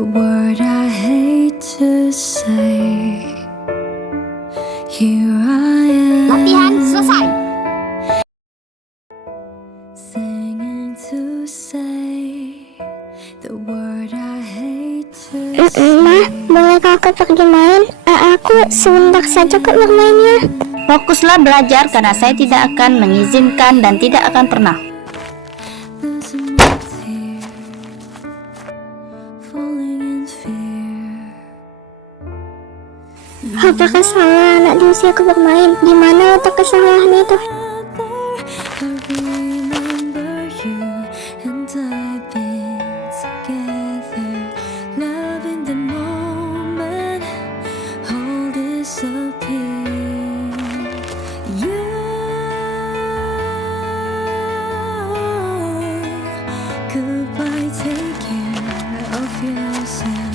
the word I hate to say. Here I am. Latihan selesai. Singing to say the word I hate to say. Ma, bolehkah aku pergi main? Aku sebentar saja kok bermainnya. Fokuslah belajar karena saya tidak akan mengizinkan dan tidak akan pernah. Losing my tear, falling in fear. Apakah salah anak di usiaku bermain? Di mana letak kesalahan itu? I remember you and I've been together, loving the moment, all disappear. You, goodbye, take care of yourself.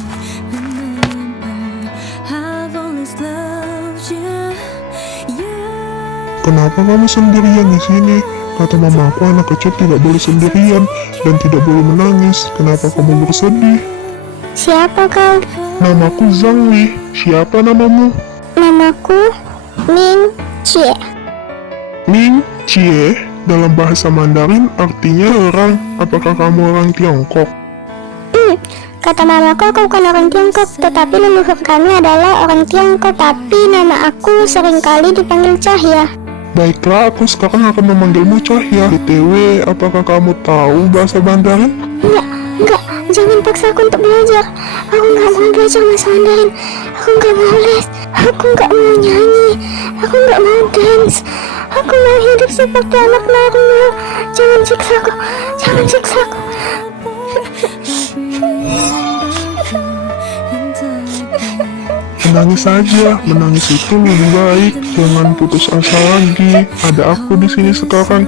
Remember, I've always loved you. Kenapa kamu sendirian di sini? Kata mamaku anak kecil tidak boleh sendirian dan tidak boleh menangis. Kenapa kamu bersedih? Siapa kau? Namaku Zhang Li. Siapa namamu? Namaku Ming Chie. Ming Chie dalam bahasa Mandarin artinya orang. Apakah kamu orang Tiongkok? Kata mamaku aku bukan orang Tiongkok, tetapi leluhur kami adalah orang Tiongkok. Tapi nama aku seringkali dipanggil Cahya. Baiklah, aku sekarang akan memanggilmu Cahya. BTW, apakah kamu tahu bahasa Mandarin? Enggak, jangan paksa aku untuk belajar. Aku nggak mau belajar bahasa Mandarin. Aku nggak mau les. Aku nggak mau nyanyi. Aku nggak mau dance. Aku mau hidup seperti anak normal. Jangan siksa aku. Jangan siksa aku. Menangis saja, menangis itu lebih baik. Jangan putus asa lagi. Ada aku di sini sekarang.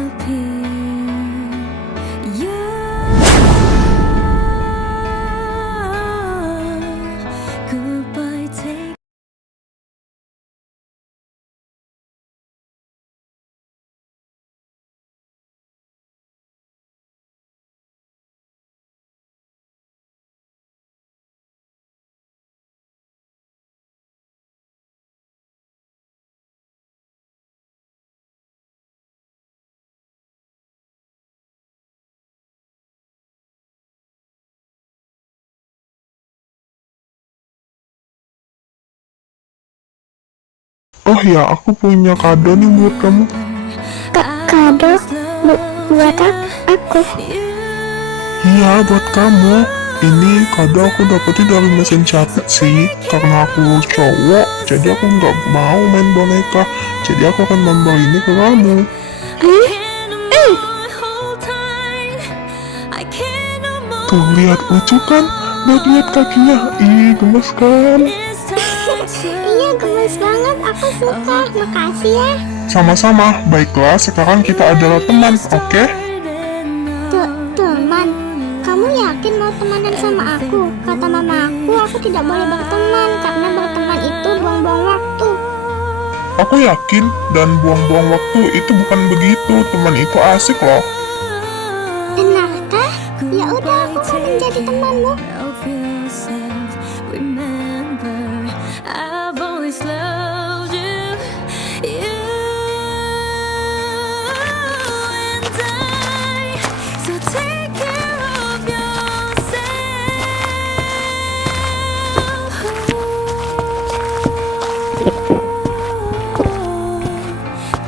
Oh ya, aku punya kado nih buat kamu. Kado? Buat aku? Iya, buat kamu. Ini kado aku dapetin dari mesin catat sih. Karena aku cowok, jadi aku nggak mau main boneka. Jadi aku akan memberi ini ke kamu. Tuh, lihat lucu kan? Lihat kakinya. Ih, gemes kan? Iya, gemes banget. Aku suka. Makasih ya. Sama-sama. Baiklah, sekarang kita adalah teman, oke? Teman? Kamu yakin mau temenan sama aku? Kata mama aku tidak boleh berteman karena berteman itu buang-buang waktu. Aku yakin, dan buang-buang waktu itu bukan begitu. Teman itu asik loh. Benarkah? Ya udah, aku mau menjadi temanmu. Of yourself, remember, I've always loved you, you and I. So take care of yourself.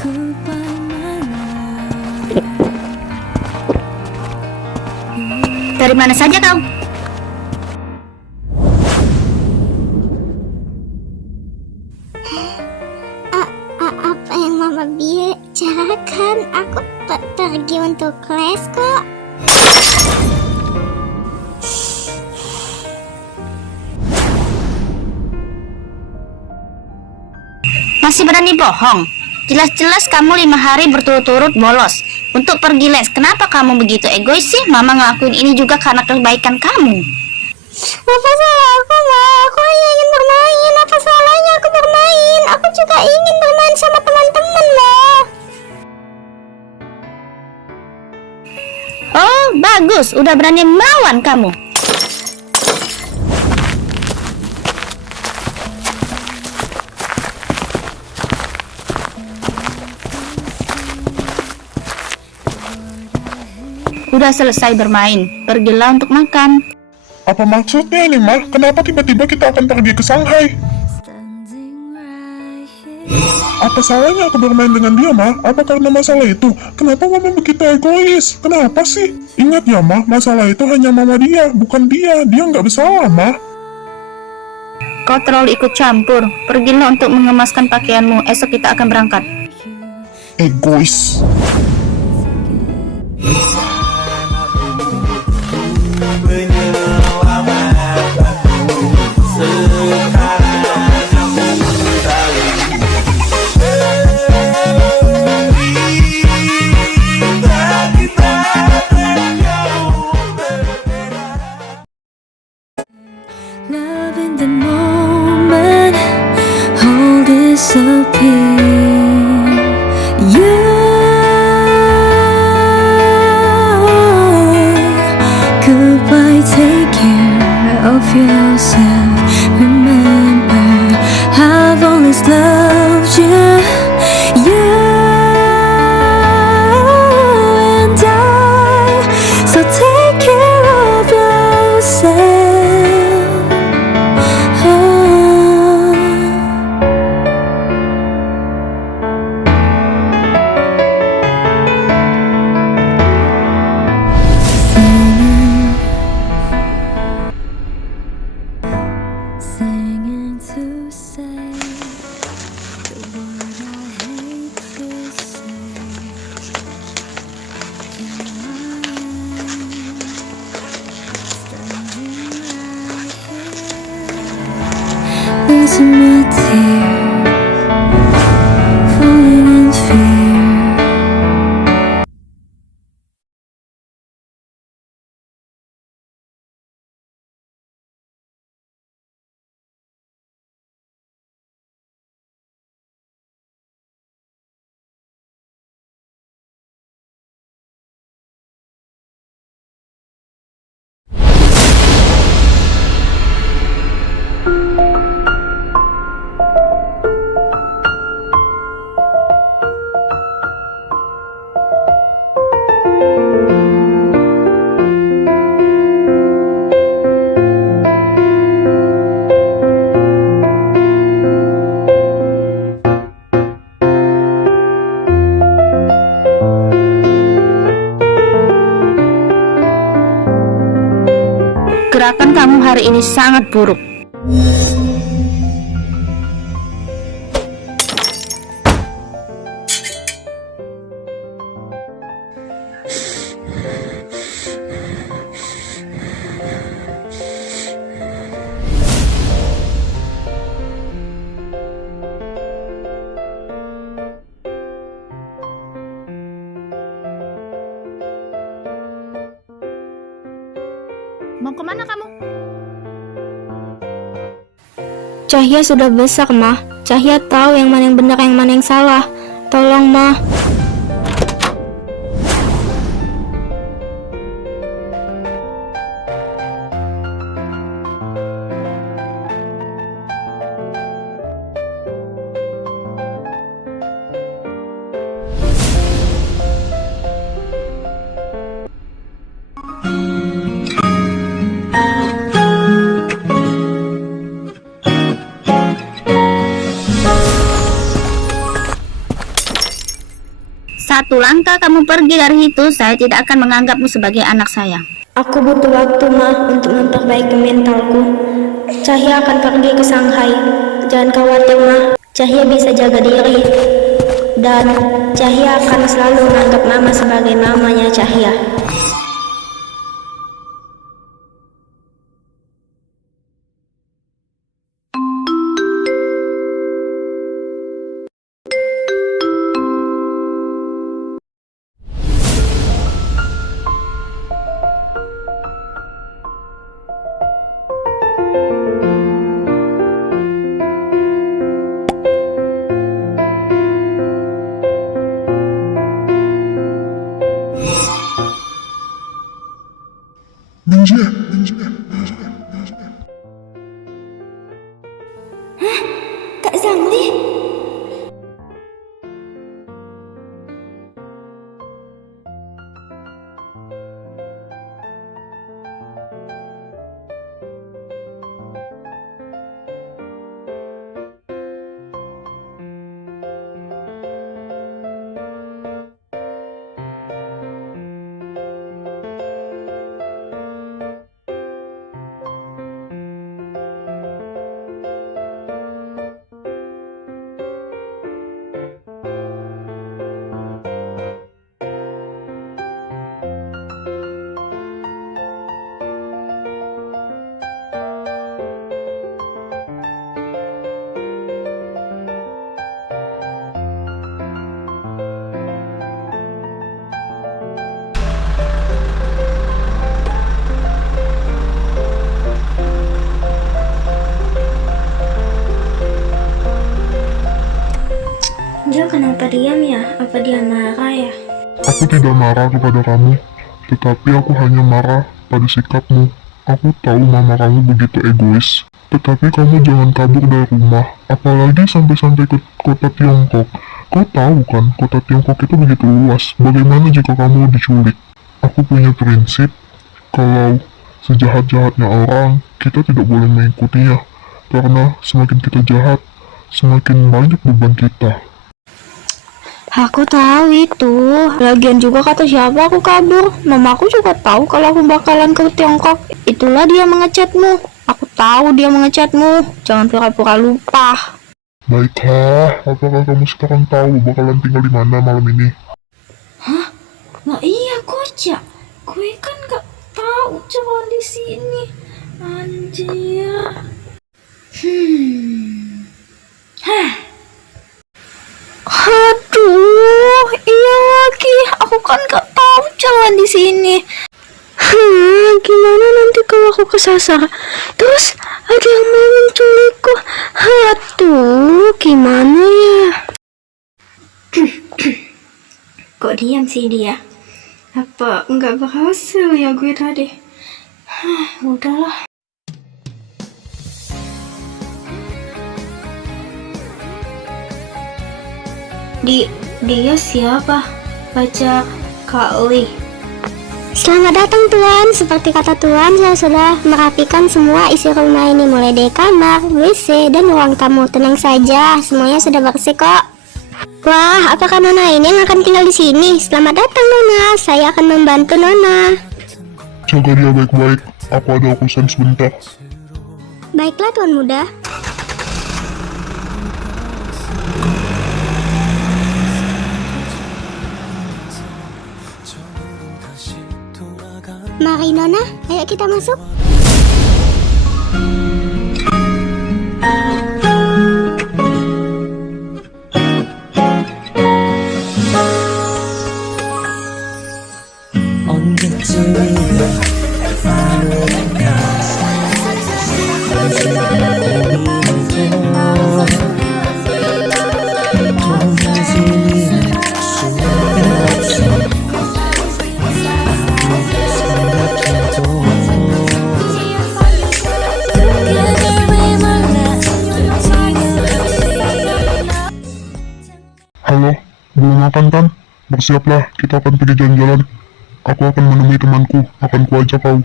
Goodbye, my love. Dari mana saja kau? Apa yang mama bicarakan? Aku pergi untuk les kok. Masih berani bohong? Jelas-jelas kamu 5 hari berturut-turut bolos untuk pergi les. Kenapa kamu begitu egois sih? Mama ngelakuin ini juga karena kebaikan kamu. Apa salah aku, Ma? Aku hanya ingin bermain. Apa salahnya aku bermain? Aku juga ingin bermain sama teman-teman, Ma. Oh, bagus. Udah berani melawan kamu. Udah selesai bermain, pergilah untuk makan. Apa maksudnya ini, Ma? Kenapa tiba-tiba kita akan pergi ke Shanghai? Apa salahnya aku bermain dengan dia, Ma? Apa karena masalah itu? Kenapa Mama begitu egois? Kenapa sih? Ingat ya, Ma, masalah itu hanya Mama dia, bukan dia. Dia nggak bersalah, Ma. Kau terlalu ikut campur. Pergilah untuk mengemaskan pakaianmu. Esok kita akan berangkat. Egois. Love in the moment, all disappear. You goodbye, take care of yourself. Remember, I've always loved you. You and I, so take care of yourself. Singing to say the word I hate to say. Here I am, standing right here, losing my tears, falling in fear. Gerakan kamu hari ini sangat buruk. Mau kemana kamu? Cahya sudah besar, Mah. Cahya tahu yang mana yang benar, yang mana yang salah. Tolong, Mah. Satu langkah kamu pergi dari itu, saya tidak akan menganggapmu sebagai anak saya. Aku butuh waktu, Mah, untuk memperbaiki mentalku. Cahya akan pergi ke Shanghai. Jangan khawatir, Mah. Cahya bisa jaga diri. Dan Cahya akan selalu menganggap Mama sebagai mamanya Cahya. Ninja. Kak Zangli? kenapa diam ya? Apa dia marah ya? Aku tidak marah kepada kamu, tetapi aku hanya marah pada sikapmu. Aku tahu mama kamu begitu egois, tetapi kamu jangan kabur dari rumah, apalagi sampai-sampai ke kota Tiongkok. Kau tahu kan, kota Tiongkok itu begitu luas. Bagaimana jika kamu diculik? Aku punya prinsip, kalau sejahat-jahatnya orang, kita tidak boleh mengikutinya. Karena semakin kita jahat, semakin banyak beban kita. Aku tahu itu. Lagian juga kata siapa aku kabur. Mamaku juga tahu kalau aku bakalan ke Tiongkok. Itulah dia mengechatmu. Aku tahu dia mengechatmu. Jangan pura-pura lupa. Baiklah, apakah kamu sekarang tahu bakalan tinggal di mana malam ini? Hah? Nah iya kocak. Gue kan gak tahu cuma di sini. Anjir. Hah. Aduh, iya lagi. Aku kan gak tahu jalan di sini. Gimana nanti kalau aku kesasar? Terus ada yang mau menculikku. Aduh, gimana ya? Kok diam sih dia? Apa nggak berhasil ya gue tadi? Udahlah. Dia siapa? Baca Kak Li. Selamat datang Tuan. Seperti kata Tuan, saya sudah merapikan semua isi rumah ini, mulai dari kamar, WC, dan ruang tamu. Tenang saja, semuanya sudah bersih kok. Wah, apakah Nona ini yang akan tinggal di sini? Selamat datang Nona, saya akan membantu Nona. Jaga dia baik-baik, aku ada urusan sebentar. Baiklah Tuan Muda. Mari Nona, ayo kita masuk. Halo, belum makan kan? Bersiaplah, kita akan pergi jalan-jalan. Aku akan menemui temanku, akan kuajak kau.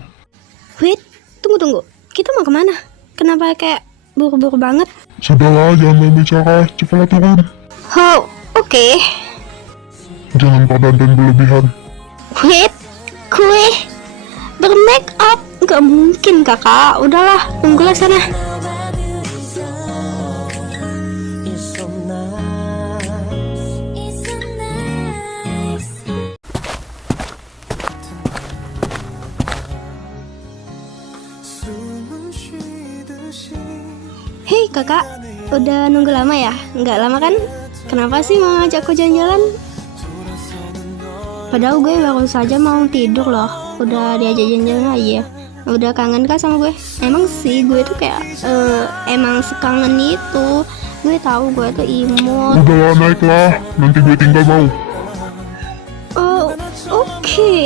Wait, tunggu. Kita mau kemana? Kenapa kayak buru-buru banget? Sudahlah, jangan banyak bicara, cepatlah turun. Oh, oke. Jangan padan dan berlebihan. Wait, gue bermake up? Gak mungkin kakak. Udahlah, tunggulah sana. Hei kakak, udah nunggu lama ya? Nggak lama kan? Kenapa sih mau ngajak aku jalan-jalan? Padahal gue baru saja mau tidur loh. Udah diajak jalan-jalan aja. Udah kangen kah sama gue? Emang sih gue tuh kayak emang sekangen itu. Gue tahu gue tuh imut. Udahlah, naiklah, nanti gue tinggal mau. Oh, oke.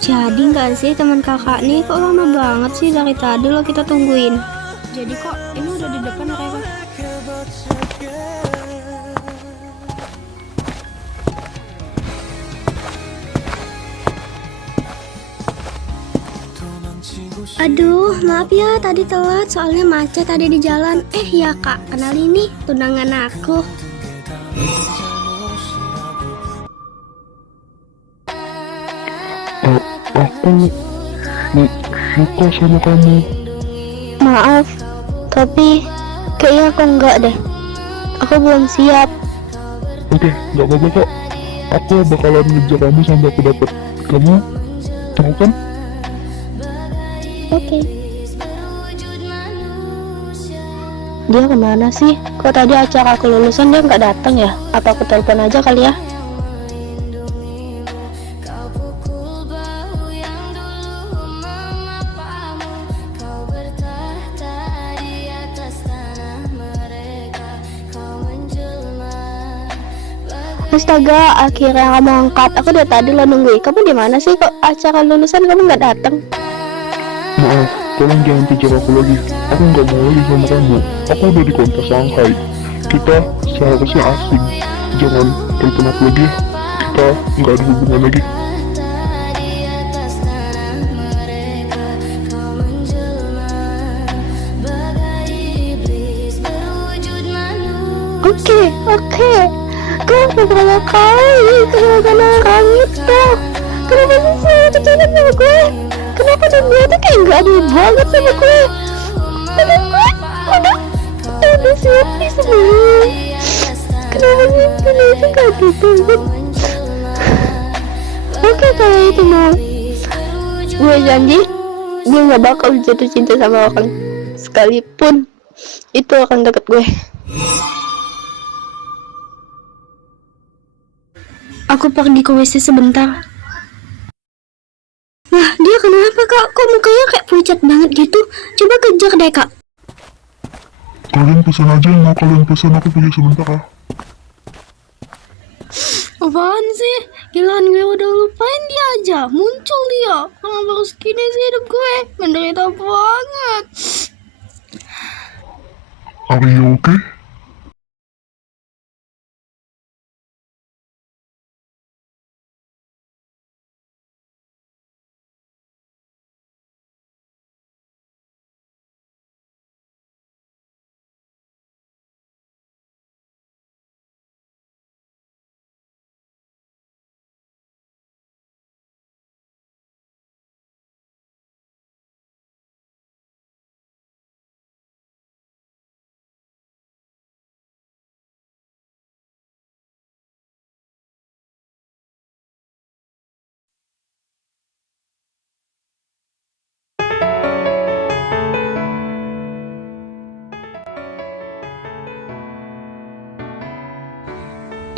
Jadi nggak sih teman kakak nih, kok lama banget sih dari tadi lo kita tungguin. Jadi kok ini udah di depan mereka. Aduh, maaf ya tadi telat soalnya macet tadi di jalan. Ya kak, kenalin nih tunangan aku. Aku suka sama kamu. Maaf, tapi kayaknya aku enggak deh. Aku belum siap. Oke, nggak apa-apa kok. Aku bakalan ngejar kamu sampai aku dapet. Kamu mau kan? Oke. Dia kemana sih? Kok tadi acara kelulusan dia nggak datang ya? Apa aku telepon aja kali ya? Astaga, akhirnya kamu angkat. Aku dari tadi lo nungguin. Kamu di mana sih? Kok acara lulusan kamu nggak datang? Maaf, tolong jangan kejar aku lagi. Aku nggak mau lagi sama kamu. Aku udah di kota Shanghai. Kita seharusnya asing. Jangan telepon aku lagi ya. Kita nggak ada hubungan lagi. Oke. Kenapa pertama kali kenapa orang itu? Kenapa sih selalu kecilin sama gue? Kenapa dia tuh kayak gak adil banget sama gue? Padahal gue udah siap nih semua. Kenapa sih dia itu gak adil banget? Oke, kalau itu mau, gue janji gue gak bakal jatuh cinta sama orang sekalipun itu orang deket gue. Aku pergi ke WC sebentar. Nah, dia kenapa kak? Kok mukanya kayak pucat banget gitu? Coba kejar deh kak. Kalian pesan aja yang mau kalian pesan, aku pergi sebentar ya. Apaan sih? Giliran gue udah lupain dia aja. Muncul dia. Kenapa harus gini sih hidup gue? Menderita banget. Are you okay?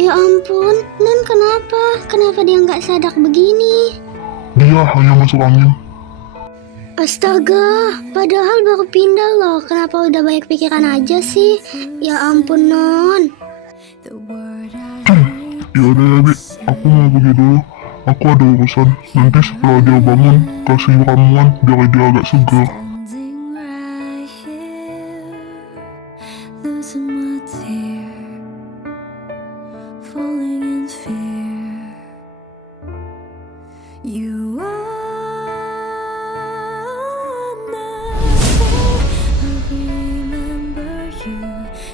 Ya ampun, Non kenapa? Kenapa dia nggak sadar begini? Dia hanya masuk angin. Astaga, padahal baru pindah loh. Kenapa udah banyak pikiran aja sih? Ya ampun, Non. Yaudah ya, Bi. Aku mau pergi dulu. Aku ada urusan. Nanti setelah dia bangun, kasih ramuan biar dia agak segar. Standing right here, losing my tear, falling in fear. You are nothing. I remember you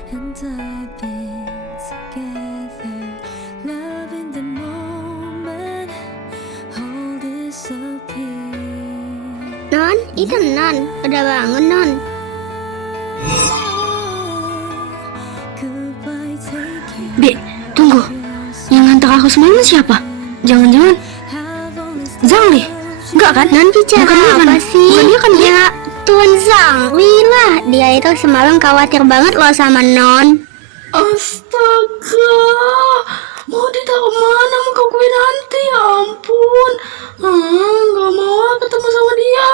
and I've been together, loving the moment, all disappear. Non, itu Non. Udah bangun, Non. Goodbye, take care. Bi, tunggu. Yang ngantar aku semalam siapa? Jangan-jangan Zhangli? Enggak kan? Non bicara apa sih? Bukan dia kan? Ya, Tuan Zhangli lah. Dia itu semalam khawatir banget loh sama Non. Astaga, mau ditaruh mana muka gue nanti? Ya ampun, nggak mau ketemu sama dia.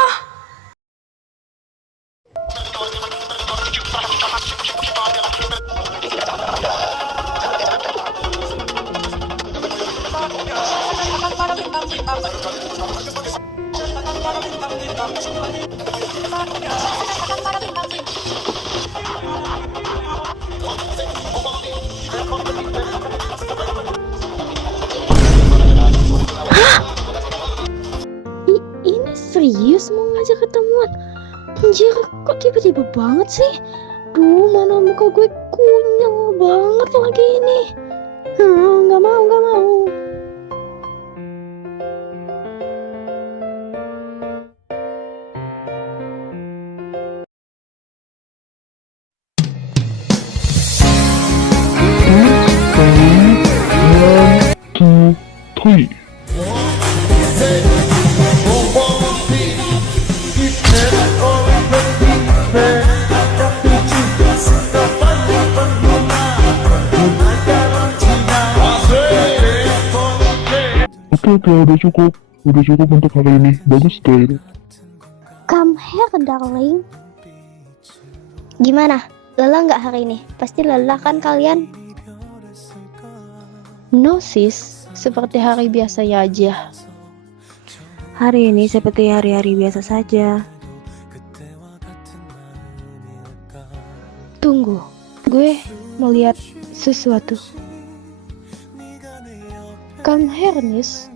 Ini serius mau ngajak ketemuan? Anjir, kok tiba-tiba banget sih? Duh, mana muka gue kunyah banget lagi ini. Nggak mau. One, two, three. Kita Oke, udah cukup untuk hari ini. Bagus tuh. Come here, darling. Gimana? Lelah nggak hari ini? Pasti lelah kan kalian? No sis, seperti hari biasanya aja. Hari ini seperti hari-hari biasa saja. Tunggu, gue melihat sesuatu. Come here, Nis.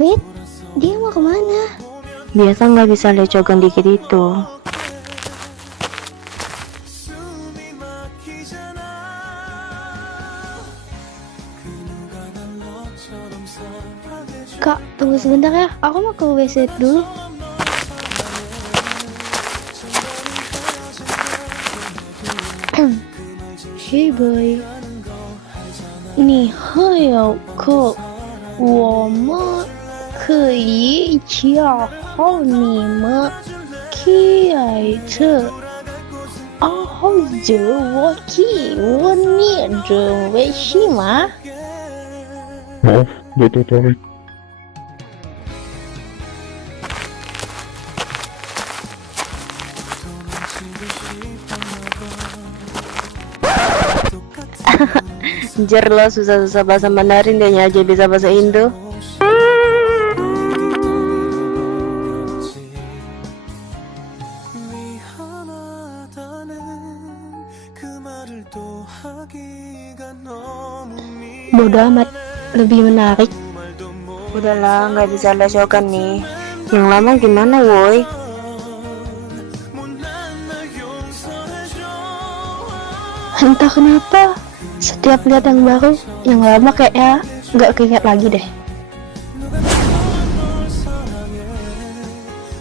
Wait, dia mau kemana? Biasa nggak bisa lecokan dikit itu. Kak, tunggu sebentar ya. Aku mau ke WC dulu. Hey boy， 你还有课，我们可以教好你们开车。或者我替我念着微信吗？ Maaf, gak tertarik. Anjir lo susah-susah bahasa Mandarin dia aja bisa bahasa Indo. Bodoh amat, lebih menarik. Udahlah, nggak bisa lecokan nih. Yang lama gimana woi? Entah kenapa, setiap lihat yang baru, yang lama kayaknya nggak keinget lagi deh.